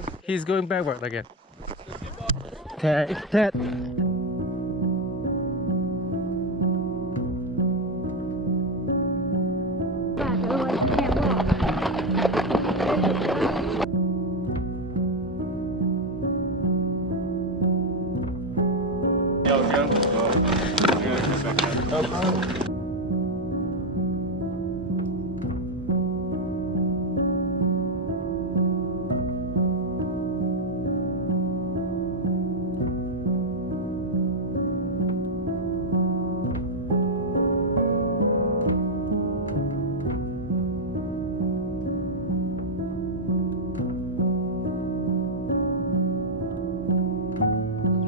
Oh, he's going backward again. Ted. Otherwise you can't walk.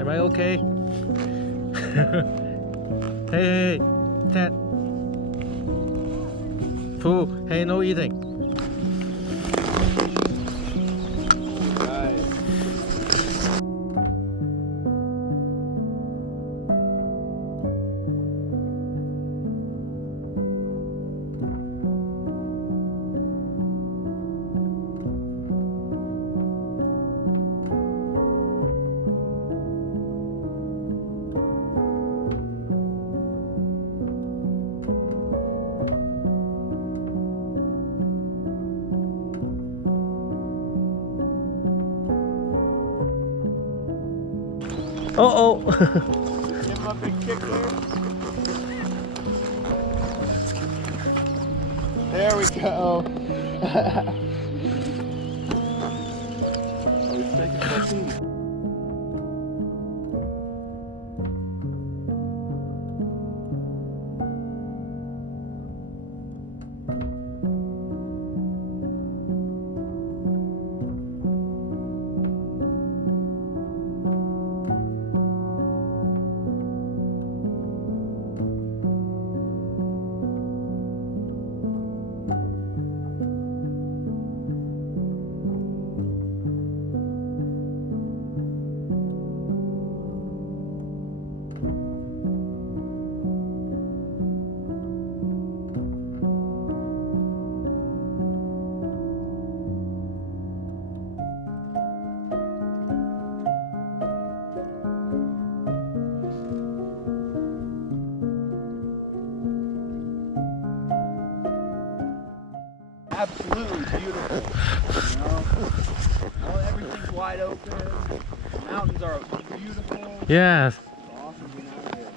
Am I okay? Hey, Ted. Pooh, hey, no eating. Oh. Give him a big kick there. There we go. Oh, he's taking it easy. Absolutely beautiful. You know, everything's wide open. The mountains are beautiful. Yes. It's awesome being out here.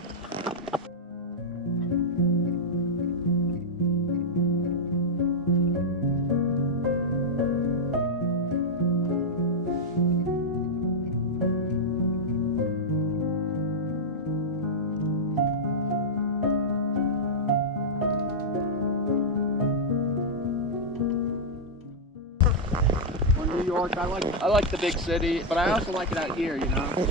New York, I like the big city, but I also like it out here, you know.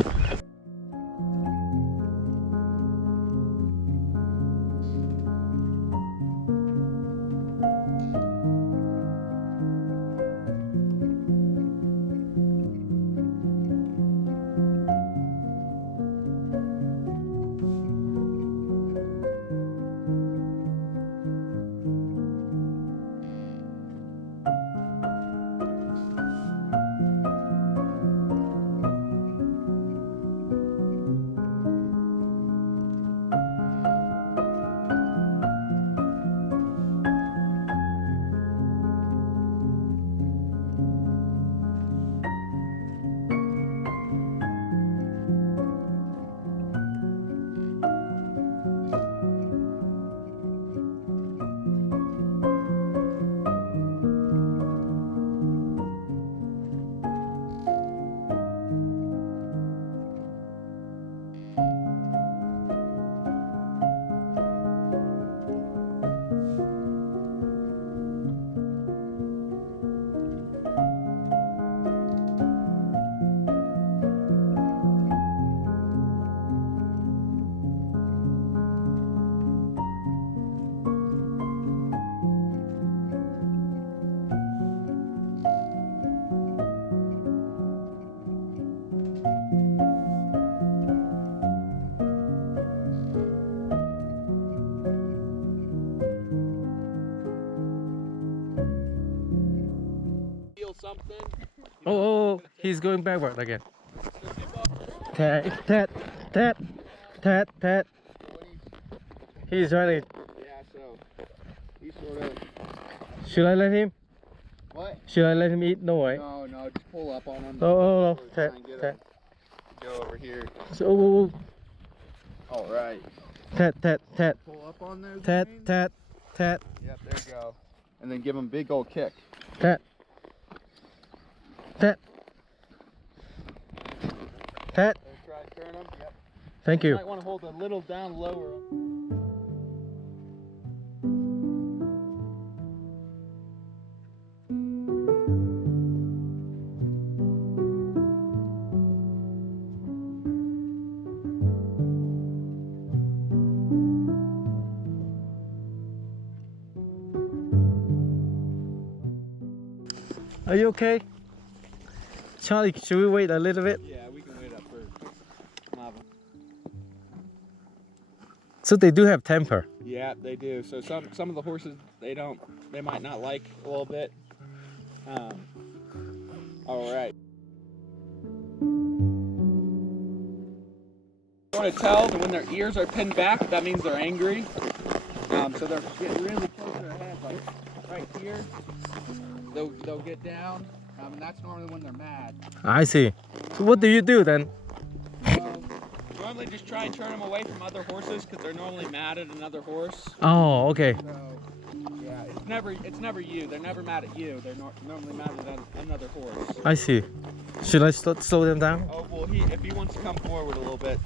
feel something. Oh, he's going backward again. Ted, Ted, Ted, Ted, Ted. He's running. Yeah, so he's sort of. Should I let him? What? Should I let him eat? No way. No, just pull up on him. Oh, Try Ted, and get Ted. him. Go over here. So, oh, All right. Ted, Ted, Ted, Pull up on there. Ted, Zane. Ted, Ted, Yep, there you go. And then give him a big old kick. Ted, Ted, Ted. Try to turn him. Yep. Thank You you. might want to hold a little down lower. Are you okay? Charlie, should we wait a little bit? Yeah, we can wait up for Lava. So they do have temper. Yeah, they do. So some of the horses they might not like a little bit. All right. You want to tell that when their ears are pinned back, that means they're angry. So they're getting really close to their head, like right here. They'll get down, and that's normally when they're mad. I see. So what do you do then? Normally just try and turn them away from other horses because they're normally mad at another horse. Oh, okay. So yeah, it's never you. They're never mad at you. They're normally mad at another horse. I see. Should I slow them down? Oh well, if he wants to come forward a little bit,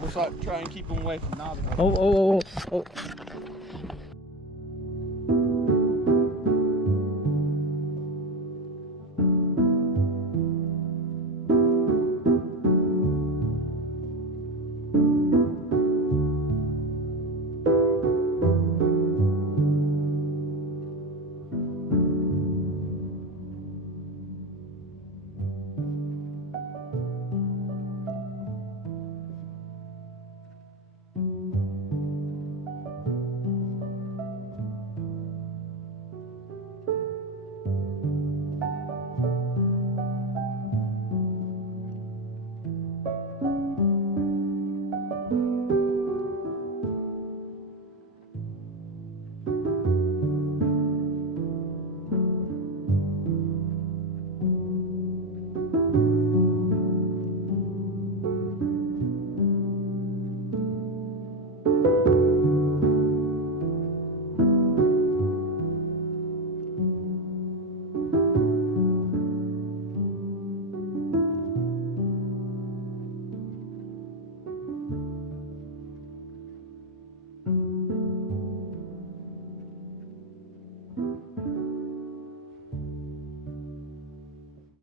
we'll try and keep him away from Navajo. Oh.